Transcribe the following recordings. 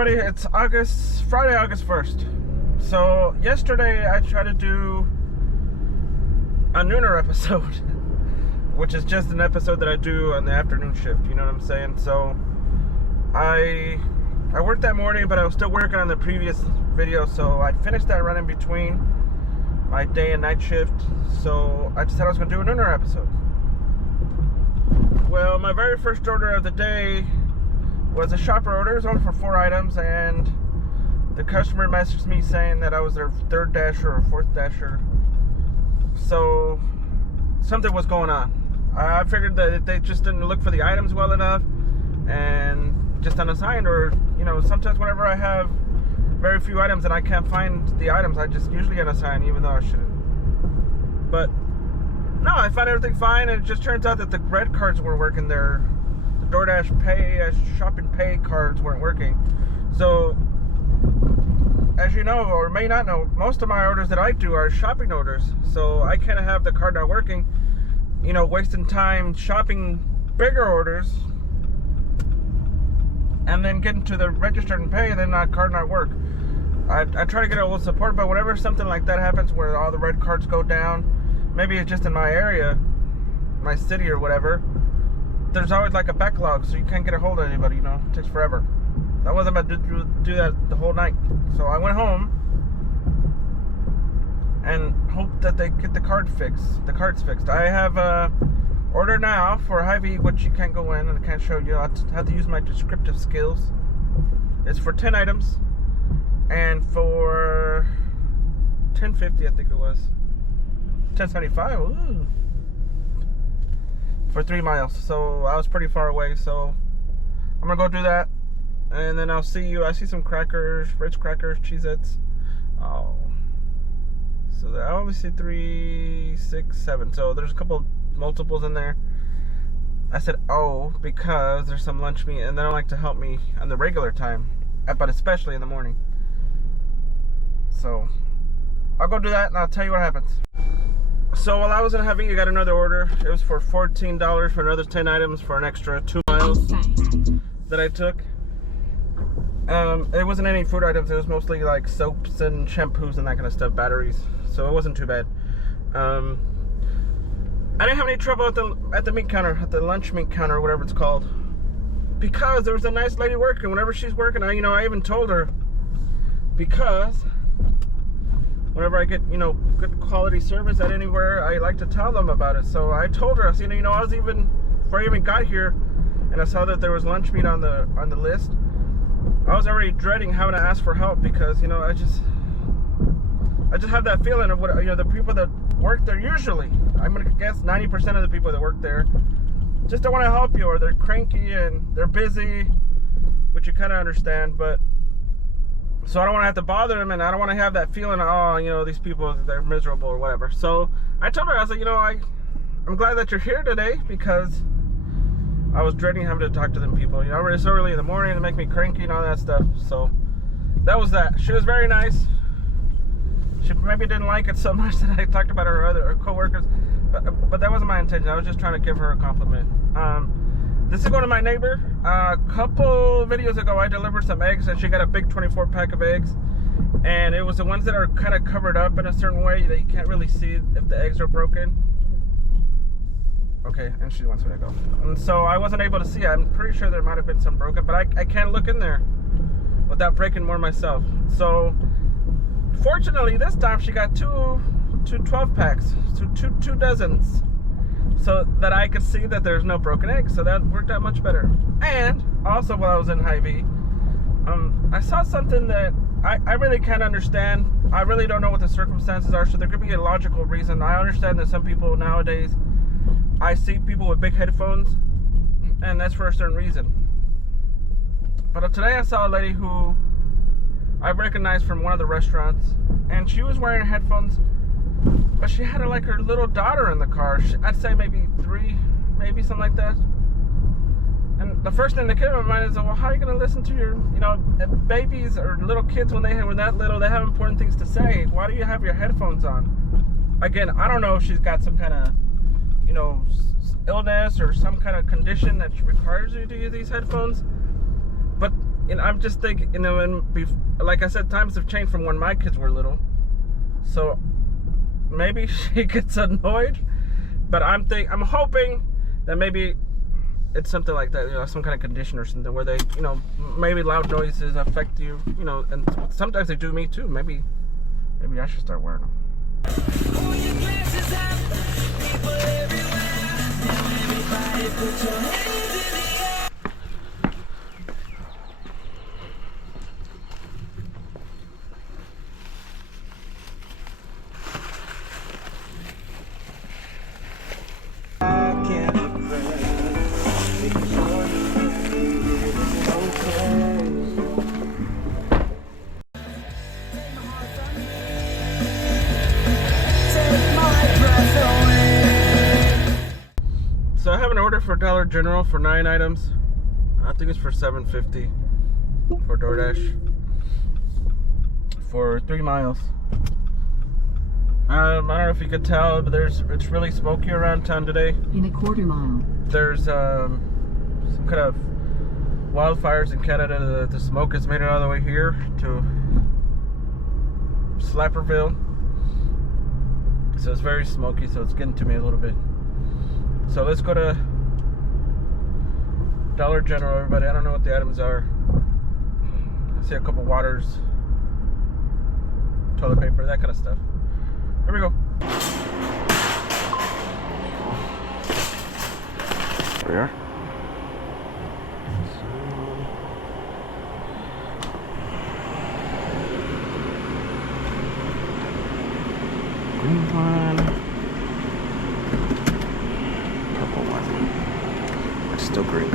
everybody, it's Friday, August 1st. So yesterday I tried to do a nooner episode, which is just an episode that I do on the afternoon shift, you know what I'm saying? So I worked that morning, but I was still working on the previous video, so I finished that run in between my day and night shift. So I decided I was going to do a nooner episode. Well, my very first order of the day was a shopper order. It was only for 4 items, and the customer messaged me saying that I was their third dasher or fourth dasher. So something was going on. I figured that they just didn't look for the items well enough and just unassigned, or sometimes whenever I have very few items and I can't find the items, I just usually unassign, even though I shouldn't. But no, I found everything fine, and it just turns out that the red cards weren't working there. The DoorDash Pay, Shopping Pay cards weren't working. So, as you know, or may not know, most of my orders that I do are shopping orders. So I can't have the card not working, wasting time shopping bigger orders and then getting to the register and pay, and then that card not work. I try to get a little support, but whenever something like that happens where all the red cards go down, maybe it's just in my area, my city or whatever, there's always like a backlog, so you can't get a hold of anybody, it takes forever. I wasn't about to do that the whole night. So I went home and hoped that they get the cards fixed. I have a order now for Hy-Vee, which you can't go in and I can't show you. I have to use my descriptive skills. It's for 10 items and for $10.50, I think it was. $10.75. Ooh. For 3 miles. So I was pretty far away, so I'm gonna go do that, and then I'll see you. I see some crackers, Ritz crackers, Cheez-Its. Oh, so I only see 3, 6, 7. So there's a couple multiples in there. I said because there's some lunch meat, and they don't like to help me on the regular time, but especially in the morning. So I'll go do that, and I'll tell you what happens. So while I was in Hy-Vee, I got another order. It was for $14 for another 10 items for an extra 2 miles that I took. It wasn't any food items. It was mostly like soaps and shampoos and that kind of stuff, batteries. So it wasn't too bad. I didn't have any trouble at the meat counter, at the lunch meat counter, or whatever it's called, because there was a nice lady working. Whenever she's working, I even told her, because whenever I get, good quality service at anywhere, I like to tell them about it. So I told her, I said, I was before I even got here, and I saw that there was lunch meat on the list, I was already dreading having to ask for help, because, I just have that feeling of what, the people that work there usually, I'm gonna guess 90% of the people that work there just don't want to help you, or they're cranky and they're busy, which you kind of understand, but so I don't want to have to bother them, and I don't want to have that feeling of, these people, they're miserable or whatever. So I told her, I was like, I'm glad that you're here today, because I was dreading having to talk to them people. It's early in the morning to make me cranky and all that stuff. So that was that. She was very nice. She maybe didn't like it so much that I talked about her co-workers, but that wasn't my intention. I was just trying to give her a compliment. This is going to my neighbor. A couple videos ago, I delivered some eggs, and she got a big 24-pack of eggs, and it was the ones that are kind of covered up in a certain way that you can't really see if the eggs are broken. Okay, and she wants me to go. And so I wasn't able to see. I'm pretty sure there might have been some broken, but I can't look in there without breaking more myself. So fortunately, this time she got two 12-packs, two dozens, so that I could see that there's no broken eggs. So that worked out much better. And also, while I was in Hy-Vee, I saw something that I really can't understand. I really don't know what the circumstances are, so there could be a logical reason. I understand that some people nowadays, I see people with big headphones, and that's for a certain reason. But today I saw a lady who I recognized from one of the restaurants, and she was wearing headphones, but she had like her little daughter in the car. I'd say maybe 3, maybe something like that. And the first thing that came to my mind is, well, how are you going to listen to your, babies or little kids when that little, they have important things to say. Why do you have your headphones on? Again, I don't know if she's got some kind of, illness or some kind of condition that requires you to use these headphones. But and I'm just thinking, you know, and like I said, times have changed from when my kids were little. So maybe she gets annoyed, but I'm hoping that maybe it's something like that, you know, some kind of condition or something where they, you know, maybe loud noises affect you, you know, and sometimes they do me too. Maybe I should start wearing them. Pull your glasses up, people everywhere. Now everybody put your hands in the air. So I have an order for Dollar General for 9 items. I think it's for $7.50 for DoorDash for 3 miles. I don't know if you could tell, but it's really smoky around town today. In a quarter mile. There's some kind of wildfires in Canada. The smoke has made it all the way here to Slapperville. So it's very smoky, so it's getting to me a little bit. So let's go to Dollar General, everybody. I don't know what the items are. I see a couple waters, toilet paper, that kind of stuff. Here we go. There we are. Green one. Purple one. It's still green.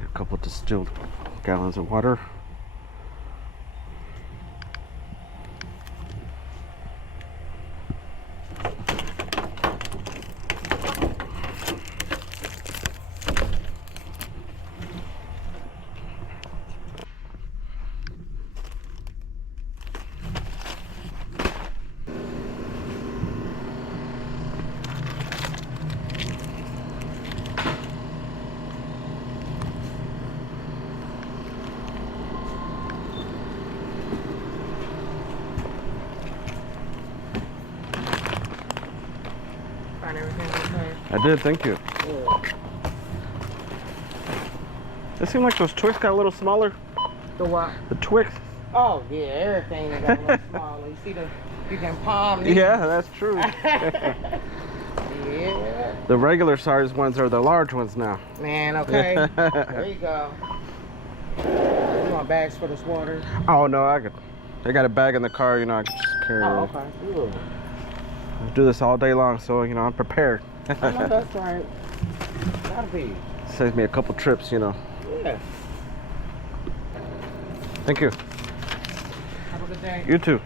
A couple distilled gallons of water. I did, thank you. Yeah. It seemed like those Twix got a little smaller. The what? The Twix. Oh yeah, everything that got a little smaller. You see you can palm these. Yeah, that's true. Yeah. The regular size ones are the large ones now. Man, okay. There you go. You want bags for this water? Oh no, I got a bag in the car, you know, I can just carry it. Oh, okay. Good. I do this all day long, so you know I'm prepared. I know that's right. Gotta be. Saves me a couple trips, you know. Yeah. Thank you. Have a good day. You too.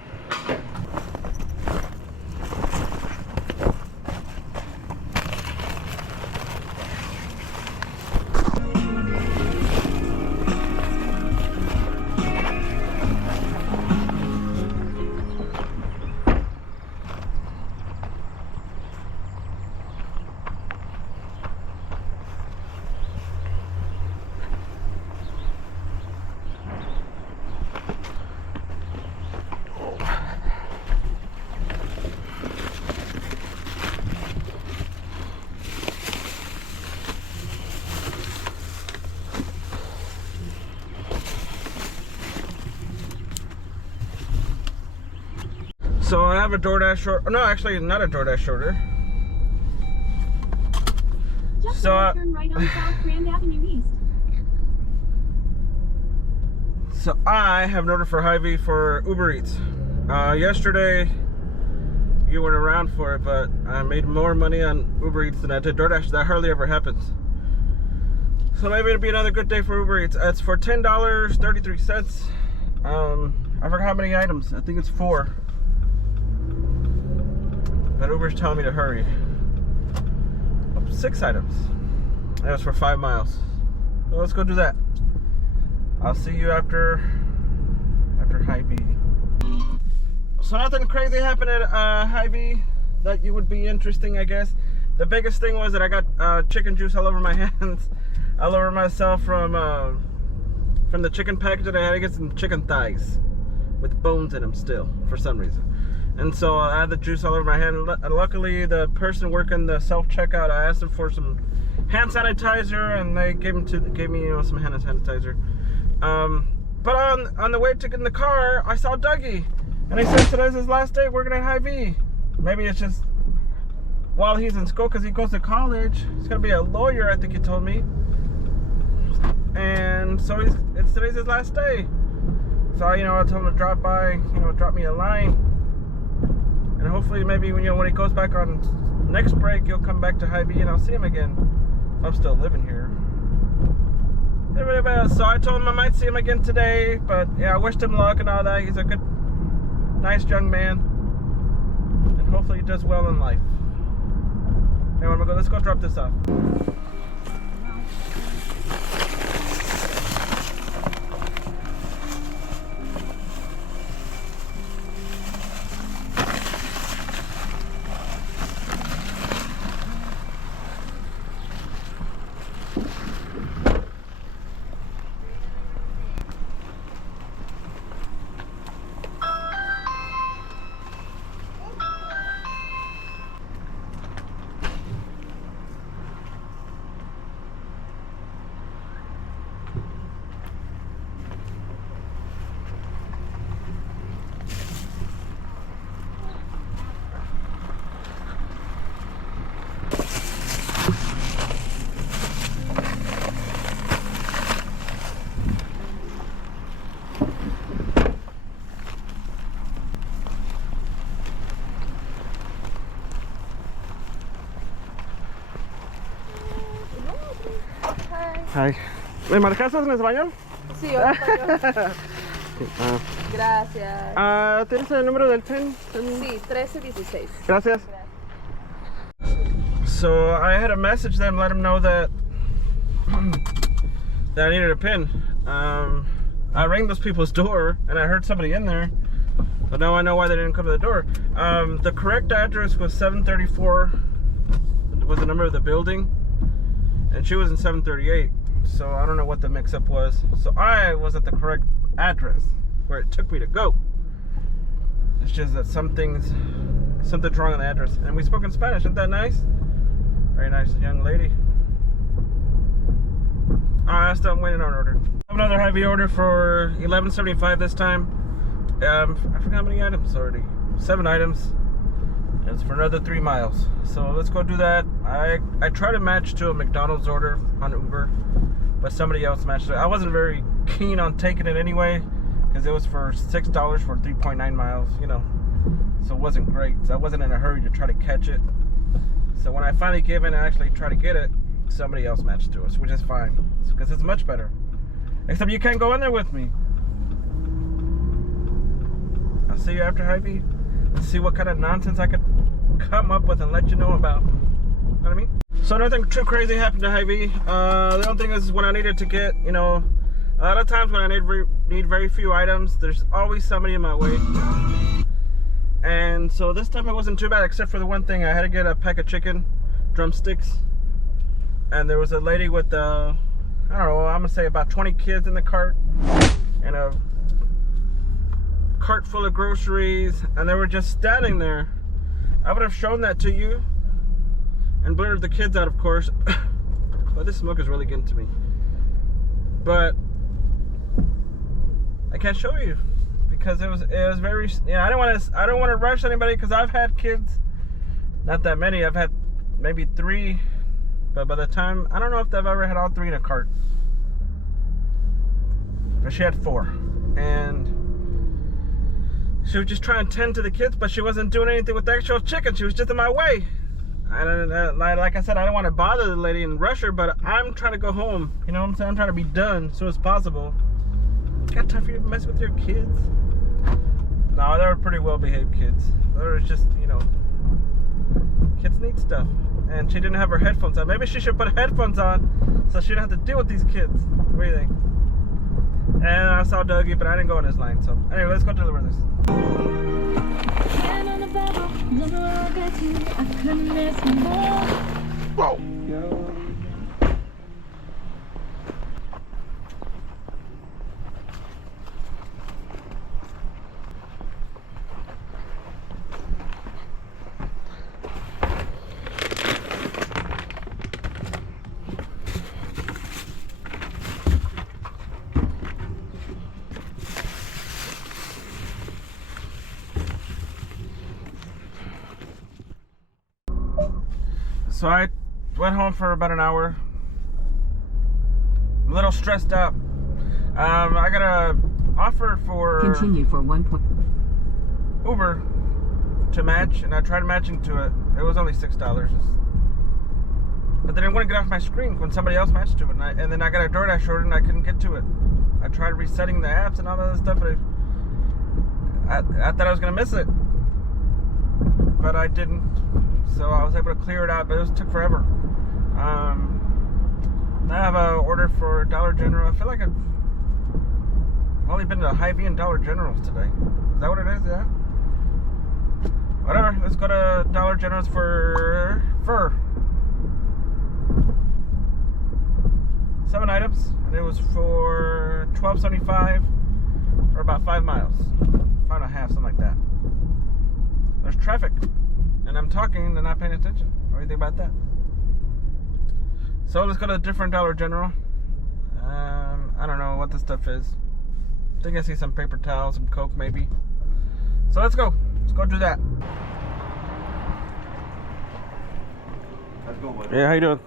So I have a DoorDash order. No, actually, not a DoorDash order. Just So, turn right on South Grand Avenue East. So I have an order for Hy-Vee for Uber Eats. Yesterday, you weren't around for it, but I made more money on Uber Eats than I did DoorDash. That hardly ever happens. So maybe it'll be another good day for Uber Eats. It's for $10.33. I forgot how many items. I think it's 4. But Uber's telling me to hurry. 6 items. That was for 5 miles. So let's go do that. I'll see you after Hy-Vee. So nothing crazy happened at Hy-Vee that you would be interesting, I guess. The biggest thing was that I got chicken juice all over my hands, all over myself from the chicken package that I had to get some chicken thighs with bones in them still for some reason. And so I had the juice all over my hand. And luckily, the person working the self-checkout, I asked them for some hand sanitizer, and they gave me some hand sanitizer. But on the way to get in the car, I saw Dougie, and he said today's his last day working at Hy-Vee. Maybe it's just while he's in school, because he goes to college. He's gonna be a lawyer, I think he told me. And so today's his last day. So I told him to drop by, drop me a line, and hopefully maybe when he goes back on next break, he'll come back to Hy-Vee and I'll see him again. I'm still living here. So I told him I might see him again today, but yeah, I wished him luck and all that. He's a good, nice young man, and hopefully he does well in life. Anyway, let's go drop this off. Hi. ¿Me marcas en español? Sí, en español. Gracias. ¿Tienes el número del PIN? Sí, 1316. Gracias. So I had a message them, let them know that I needed a PIN. I rang those people's door and I heard somebody in there, but now I know why they didn't come to the door. The correct address was 734 was the number of the building, and she was in 738. So I don't know what the mix-up was. So I was at the correct address where it took me to go. It's just that something's wrong on the address. And we spoke in Spanish. Isn't that nice? Very nice young lady. I still waiting on order. I have another Hy-Vee order for $11.75 this time. I forgot how many items already. 7 items. It's for another 3 miles. So let's go do that. I tried to match to a McDonald's order on Uber, but somebody else matched it. I wasn't very keen on taking it anyway, because it was for $6 for 3.9 miles, so it wasn't great. So I wasn't in a hurry to try to catch it. So when I finally gave in and actually try to get it, somebody else matched to us, which is fine, because it's much better. Except you can't go in there with me. I'll see you after Hy-Vee and see what kind of nonsense I could come up with and let you know about. You know what I mean? So nothing too crazy happened to Hy-Vee. The only thing is when I needed to get, a lot of times when I need very few items, there's always somebody in my way. And so this time it wasn't too bad, except for the one thing. I had to get a pack of chicken drumsticks, and there was a lady with I don't know, I'm gonna say about 20 kids in the cart, and a cart full of groceries, and they were just standing there. I would have shown that to you and blurred the kids out, of course. But this smoke is really getting to me. But I can't show you because it was very, I don't want to rush anybody, because I've had kids, not that many. I've had maybe 3 But by the time, I don't know if they've ever had all 3 in a cart. But she had 4. And she was just trying to tend to the kids, but she wasn't doing anything with the actual chicken. She was just in my way. And like I said, I don't want to bother the lady and rush her, but I'm trying to go home. You know what I'm saying? I'm trying to be done as soon as possible. Got time for you to mess with your kids? No, they were pretty well-behaved kids. They were just, you know, kids need stuff. And she didn't have her headphones on. Maybe she should put headphones on so she didn't have to deal with these kids. What do you think? And I saw Dougie, but I didn't go in his line. So anyway, let's go deliver this. Whoa! So I went home for about an hour. I'm a little stressed out. I got a offer for continue for 1 point. Uber to match, and I tried matching to it. It was only $6. But then it wouldn't get off my screen when somebody else matched to it. And then I got a DoorDash order and I couldn't get to it. I tried resetting the apps and all that other stuff, but I thought I was gonna miss it. But I didn't. So I was able to clear it out, but it took forever. I have an order for Dollar General. I feel like I've only been to Hy-Vee and Dollar General's today. Is that what it is? Yeah. Whatever. Let's go to Dollar General's for fur. 7 items, and it was for $12.75 for about 5 miles, 5.5, something like that. There's traffic. And I'm talking and not paying attention. What do you think about that? So let's go to a different Dollar General. I don't know what this stuff is. I think I see some paper towels, some Coke maybe. So let's go. Let's go do that. Let's go, buddy. Yeah, how you doing?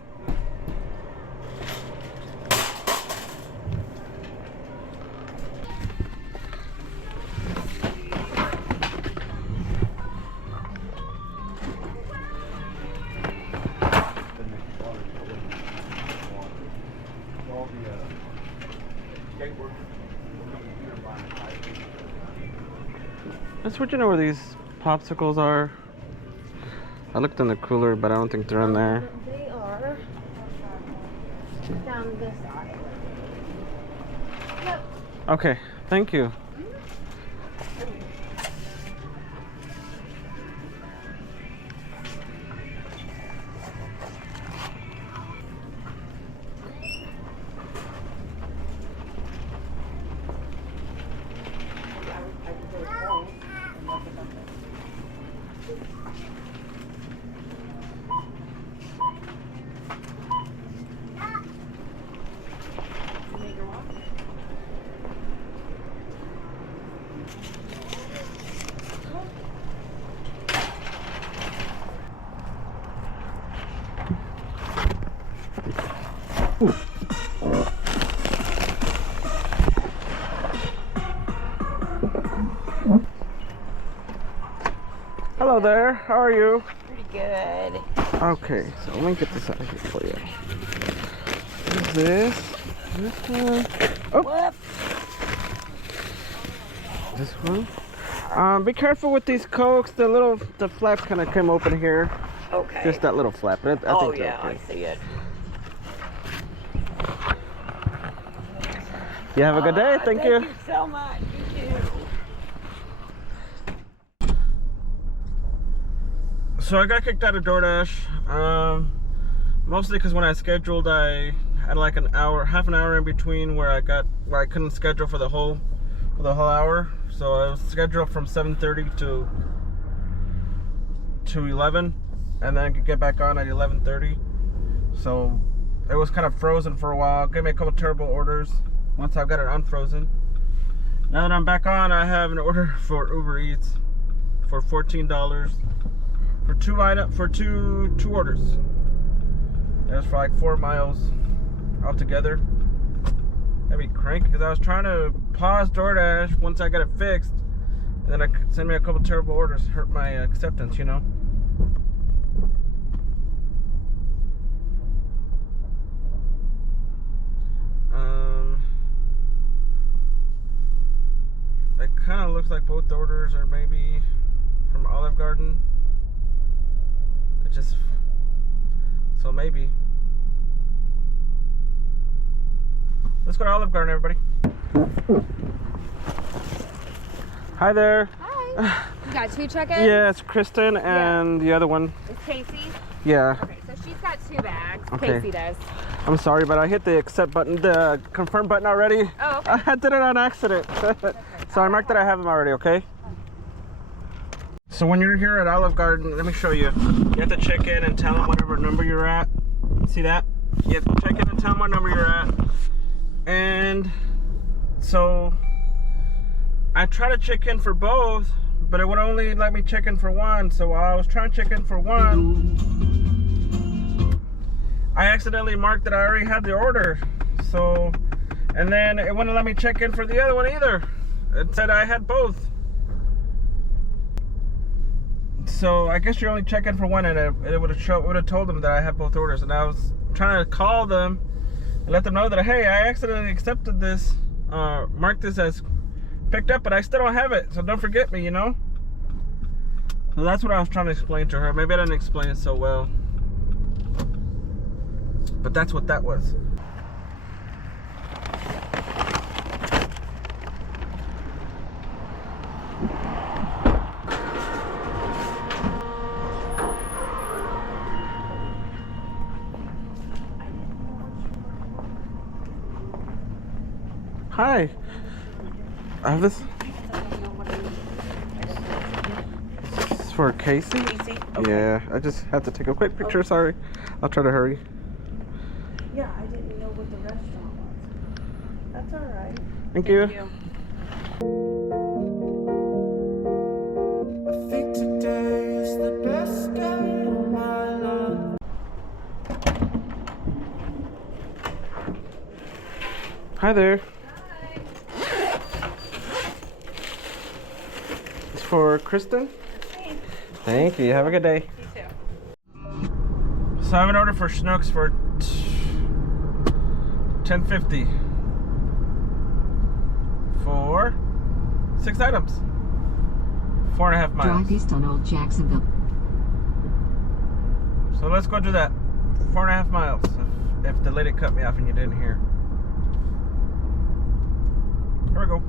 Let's switch into where these popsicles are. I looked in the cooler, but I don't think they're in there. They are down this aisle. Yep. Okay, thank you. Hello there, how are you? Pretty good. Okay, so let me get this out of here for you. What is this? This one? Oh! Whoop. This one? Be careful with these Cokes. The flaps kind of came open here. Okay. Just that little flap. I Oh think yeah, okay. I see it. You have a good day. Thank you. Thank you so much. You too. So I got kicked out of DoorDash, mostly because when I scheduled, I had like half an hour in between where I couldn't schedule for the whole hour. So I was scheduled from 7:30 to 11, and then I could get back on at 11:30. So it was kind of frozen for a while. Gave me a couple terrible orders. Once I got it unfrozen. Now that I'm back on, I have an order for Uber Eats for $14. For two orders, It was for like 4 miles altogether. That'd be cranky because I was trying to pause DoorDash once I got it fixed, and then I could send me a couple terrible orders, hurt my acceptance, you know. It kind of looks like both orders are maybe from Olive Garden. It just, so maybe. Let's go to Olive Garden, everybody. Hi there. Hi. You got 2 check-ins? Yeah, it's Kristen and the other one. It's Casey? Yeah. Okay, so she's got 2 bags. Okay. Casey does. I'm sorry, but I hit the accept button, the confirm button already. Oh, okay. I did it on accident. So I marked that I have them already, okay? So when you're here at Olive Garden, let me show you. You have to check in and tell them whatever number you're at. See that? You have to check in and tell them what number you're at. And so I try to check in for both, but it would only let me check in for one. So while I was trying to check in for one, I accidentally marked that I already had the order. So, and then it wouldn't let me check in for the other one either. It said I had both. So I guess you're only checking for one, and it would have told them that I have both orders. And I was trying to call them and let them know that, hey, I accidentally accepted this, marked this as picked up, but I still don't have it. So don't forget me, you know. So that's what I was trying to explain to her. Maybe I didn't explain it so well, but that's what that was. Hi. I have this. This is for Casey? Casey? Okay. Yeah, I just have to take a quick picture, sorry. I'll try to hurry. Yeah, I didn't know what the restaurant was. That's all right. Thank you. I think today is the best day of my life. Hi there. It's for Kristen? Thank you. Have a good day. You too. So I have an order for Schnucks for $10.50 for 6 items, 4.5 miles. Drive east on Old Jacksonville. So let's go do that. 4.5 miles. If the lady cut me off and you didn't hear. Here we go.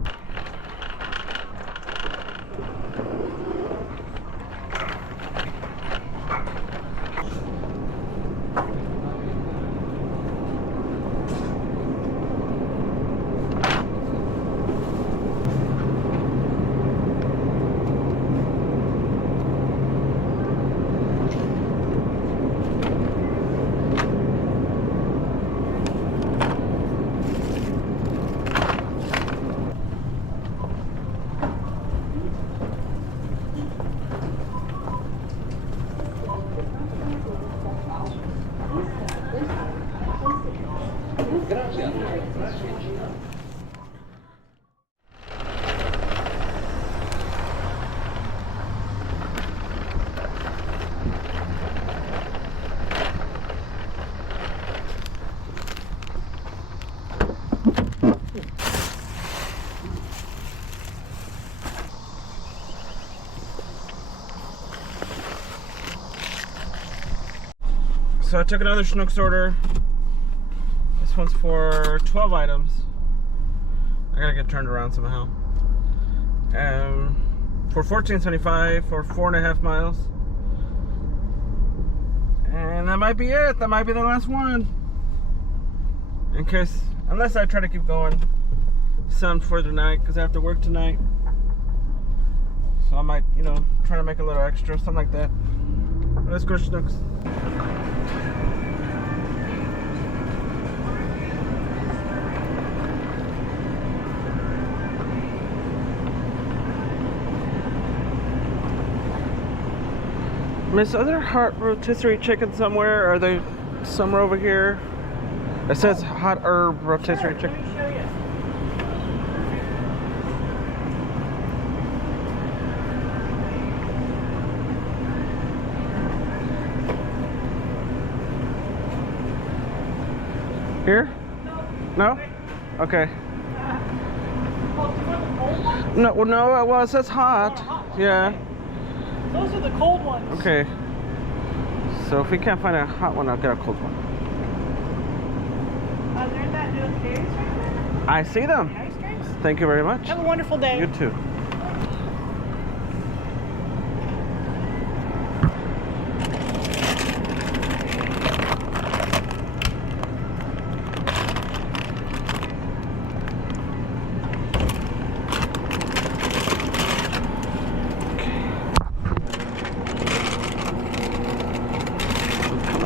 So I took another Schnucks order. This one's for 12 items. I gotta get turned around somehow. For $14.75 for 4.5 miles. And that might be it. That might be the last one. In case, unless I try to keep going some for the night, because I have to work tonight. So I might, you know, try to make a little extra, something like that. Let's go Schnucks. Miss, are there hot rotisserie chicken somewhere? Or are they somewhere over here. It says hot herb rotisserie chicken. Let me show you. Here? No? Okay. No, well, no, well, it says hot. Yeah. Those are the cold ones. Okay. So if we can't find a hot one, I'll get a cold one. They're in that new case right there. I see them. Ice creams. Thank you very much. Have a wonderful day. You too.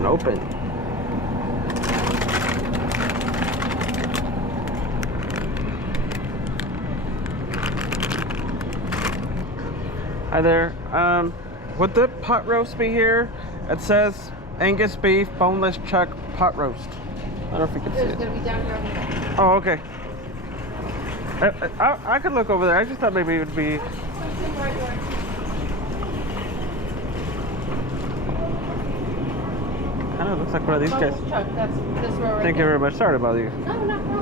Open. Hi there. Would the pot roast be here? It says Angus beef, boneless chuck, pot roast. I don't know if you can see it. It's gonna be down here on the left. Oh, okay. I could look over there. I just thought maybe it would be. Kind of looks like one of these guys. Chuck, that's this row right Thank you very much. Sorry to bother you. No, no problem.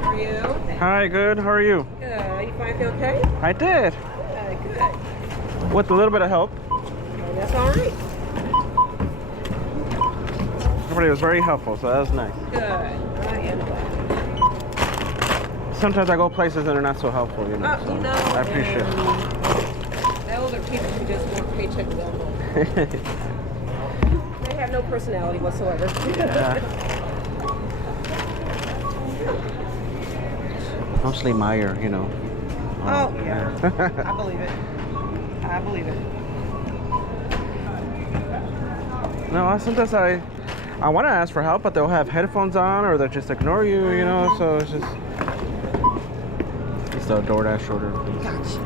How are you? Hi, good. How are you? Good. You find feel okay? I did. Good. With a little bit of help. Well, that's all right. Everybody was very helpful, so that was nice. Good. I am glad. Sometimes I go places and they're not so helpful, you know. Oh, So you know, I appreciate it. Those are people who just want paycheck level. They have no personality whatsoever. Mostly Meyer, you know. Oh, yeah. I believe it. I believe it. No, sometimes I want to ask for help, but they'll have headphones on or they'll just ignore you, you know. So it's just a DoorDash order. Gotcha.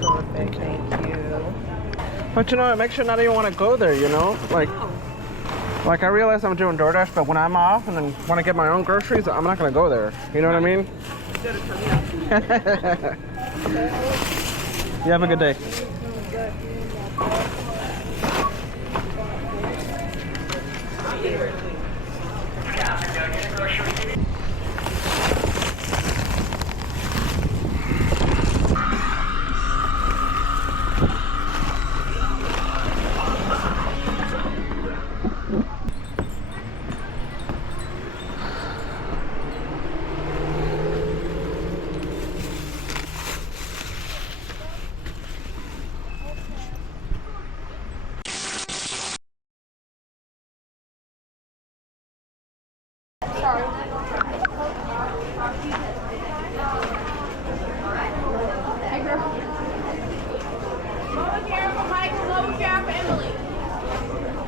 Perfect. Thank you. But you know, it makes you not even want to go there, you know. Like I realize I'm doing DoorDash, but when I'm off and then want to get my own groceries, I'm not gonna go there. You know what I mean? You have a good day.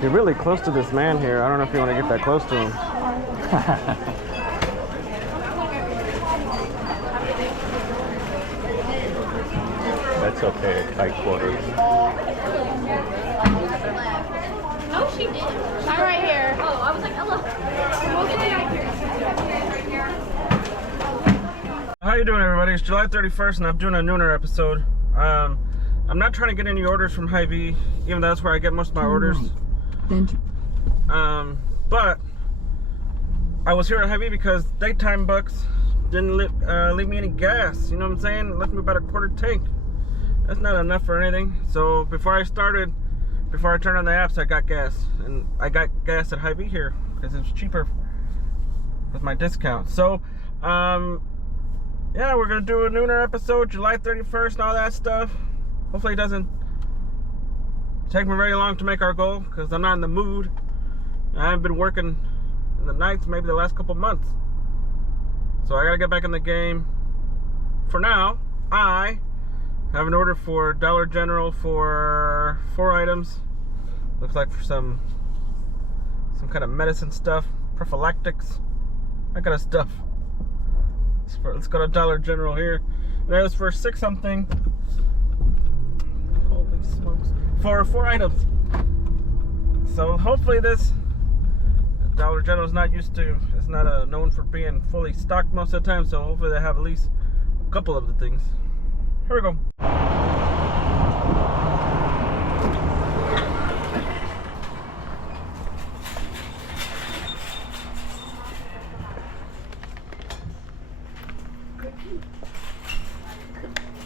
You're really close to this man here. I don't know if you want to get that close to him. That's okay, tight quarters. No, she didn't. She's right here. Oh, I was like, hello. How you doing, everybody? It's July 31st, and I'm doing a nooner episode. I'm not trying to get any orders from Hy-Vee, even though that's where I get most of my orders. But I was here at Hy-Vee because daytime bucks didn't leave me any gas. You know what I'm saying? Left me about a quarter tank. That's not enough for anything. So before I turned on the apps, I got gas, and I got gas at Hy-Vee here because it's cheaper with my discount. So yeah, we're gonna do a nooner episode, July 31st and all that stuff. Hopefully it doesn't take me very long to make our goal, because I'm not in the mood. I haven't been working in the nights maybe the last couple months, so I gotta get back in the game. For now, I I have an order for Dollar General for 4 items. Looks like for some kind of medicine stuff, prophylactics, that kind of stuff. Let's go to Dollar General here. That was for 6 something. Holy smokes! For 4 items. So hopefully this Dollar General is not known for being fully stocked most of the time. So hopefully they have at least a couple of the things. Here we go.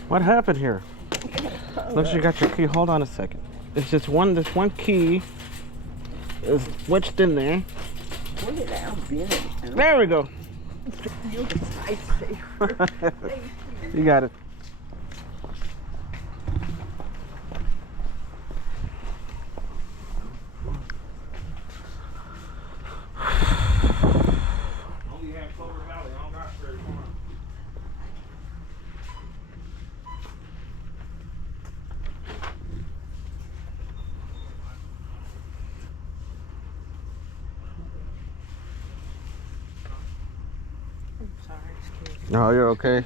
What happened here? Looks like you got your key. Hold on a second. It's just this one key is wedged in there. There we go. You got it. No, you're okay.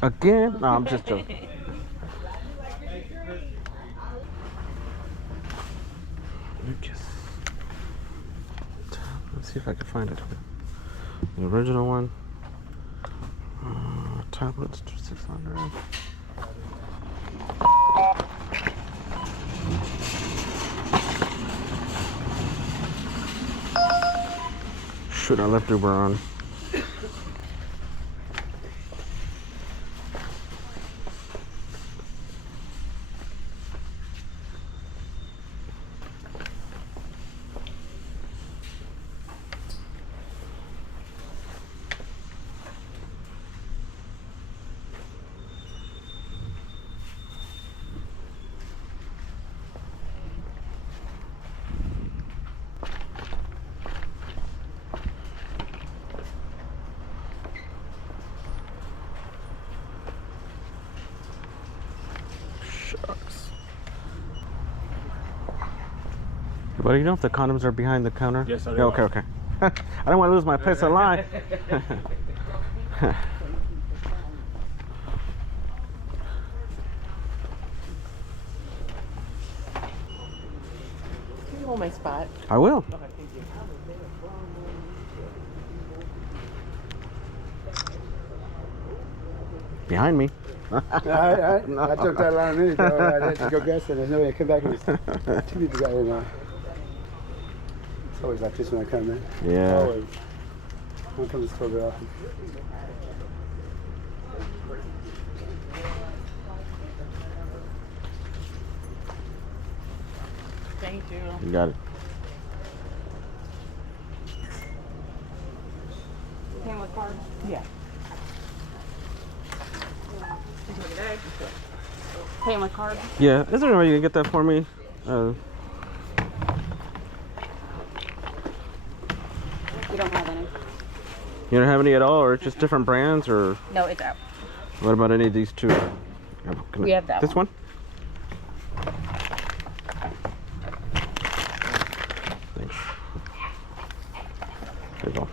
Again? No, I'm just joking. Let's see if I can find it. The original one. Tablets, 600. Shoot, I left Uber on. Buddy, you know if the condoms are behind the counter? Yes, I do. Yeah, okay. I don't want to lose my place of line. You hold my spot. I will. Behind me. I took that line a minute ago. I had to go guess it. There's no way I come back and there's 2 people got in there. It's always like this when I come in. Yeah. Always. I don't come to the store very often. Thank you. You got it. Paying with card. Yeah. Paying with card. Yeah, is there a way you can get that for me? We don't have any. You don't have any at all, or it's just different brands, or No, it's out. what about any of these two? We have that This one? Thanks. There you go.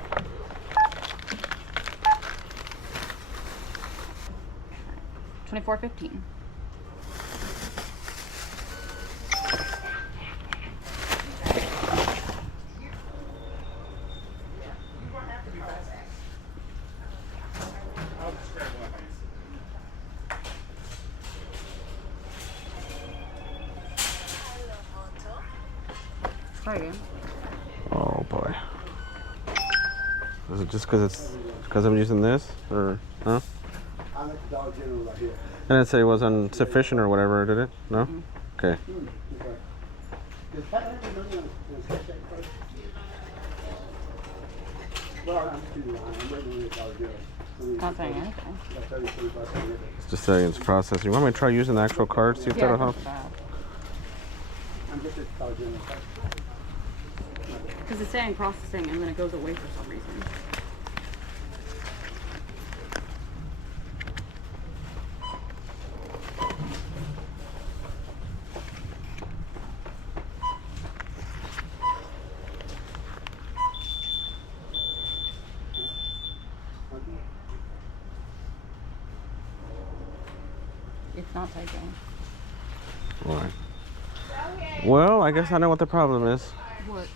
$24.15. Try again. Oh boy. Is it just because I'm using this, or huh? I'm at the Dollar General right here. I didn't say it was insufficient or whatever, did it? No? Okay. Okay. Does Pat have the money on his cash app card? Well, I'm just doing the line. I'm waiting on the Dollar General. Not saying anything. It's just saying it's processing. You want me to try using the actual card, see if that'll help? Because it's saying processing and then it goes away for some reason. It's not taking. Alright. Well, I guess I know what the problem is. What?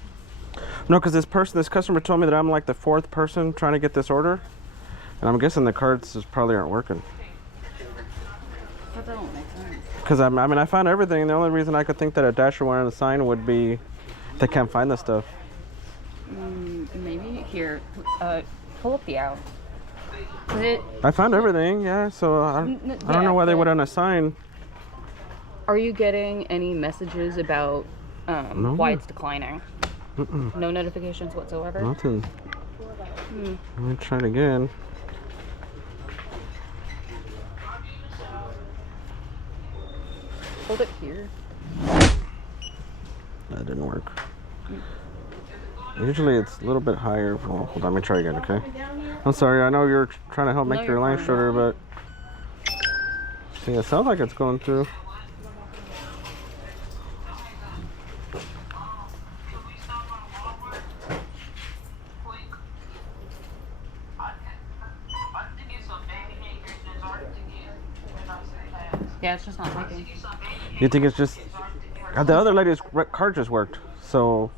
No, because this customer told me that I'm like the 4th person trying to get this order. And I'm guessing the cards just probably aren't working. That don't make sense. Because I mean, I found everything. The only reason I could think that a dasher wanted a sign would be they can't find the stuff. Maybe. Here, pull up the out. I found everything, yeah, so I don't know why they would unassign. Are you getting any messages about No. why it's declining? No notifications whatsoever? Nothing. Let me try it again. Hold it here. That didn't work. Usually it's a little bit higher. Well, hold on, let me try again, okay? I'm sorry, I know you're trying to help make your line shorter, but... See, it sounds like it's going through. Yeah, it's just not taking. You think it's just... The other lady's card just worked, so...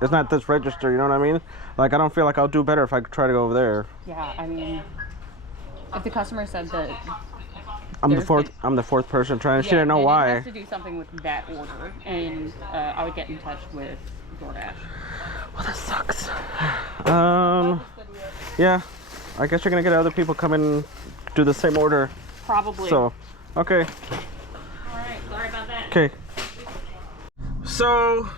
It's not this register, you know what I mean? Like, I don't feel like I'll do better if I try to go over there. Yeah, I mean... If the customer said that... I'm the fourth person trying. She didn't know then why. It has to do something with that order, and I would get in touch with DoorDash. Well, that sucks. Yeah. I guess you're gonna get other people come and do the same order. Probably. So, okay. Alright, sorry about that. Okay. So...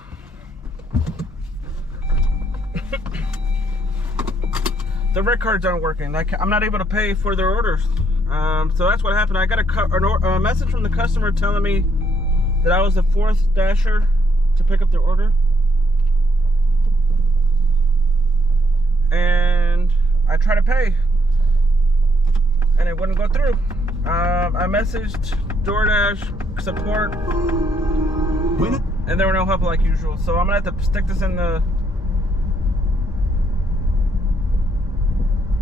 the red cards aren't working. Like, I'm not able to pay for their orders. So that's what happened. I got a message from the customer telling me that I was the 4th dasher to pick up their order. And I tried to pay. And it wouldn't go through. I messaged DoorDash support. And there were no help like usual. So I'm going to have to stick this in the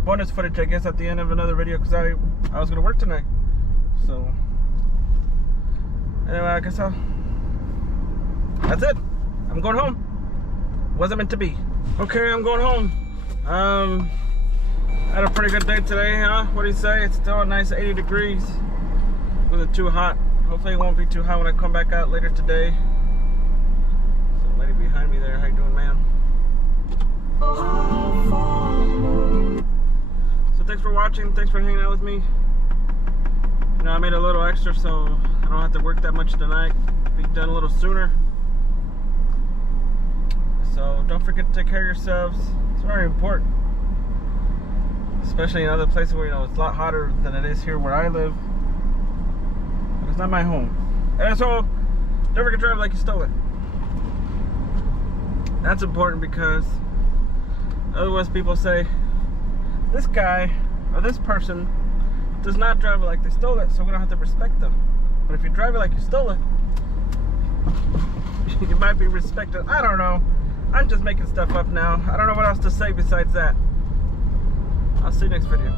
bonus footage, I guess, at the end of another video, because I was gonna work tonight. So anyway, I guess that's it. I'm going home. Wasn't meant to be. Okay, I'm going home. Had a pretty good day today, huh? What do you say? It's still a nice 80 degrees. Wasn't too hot. Hopefully it won't be too hot when I come back out later today. So lady behind me there, how you doing, man? So thanks for watching, thanks for hanging out with me. You know, I made a little extra so I don't have to work that much tonight. Be done a little sooner. So don't forget to take care of yourselves. It's very important. Especially in other places where, you know, it's a lot hotter than it is here where I live. But it's not my home. And so don't forget to drive like you stole it. That's important because otherwise people say, this guy or this person does not drive it like they stole it, so we don't have to respect them. But if you drive it like you stole it, you might be respected. I don't know. I'm just making stuff up now. I don't know what else to say besides that. I'll see you next video.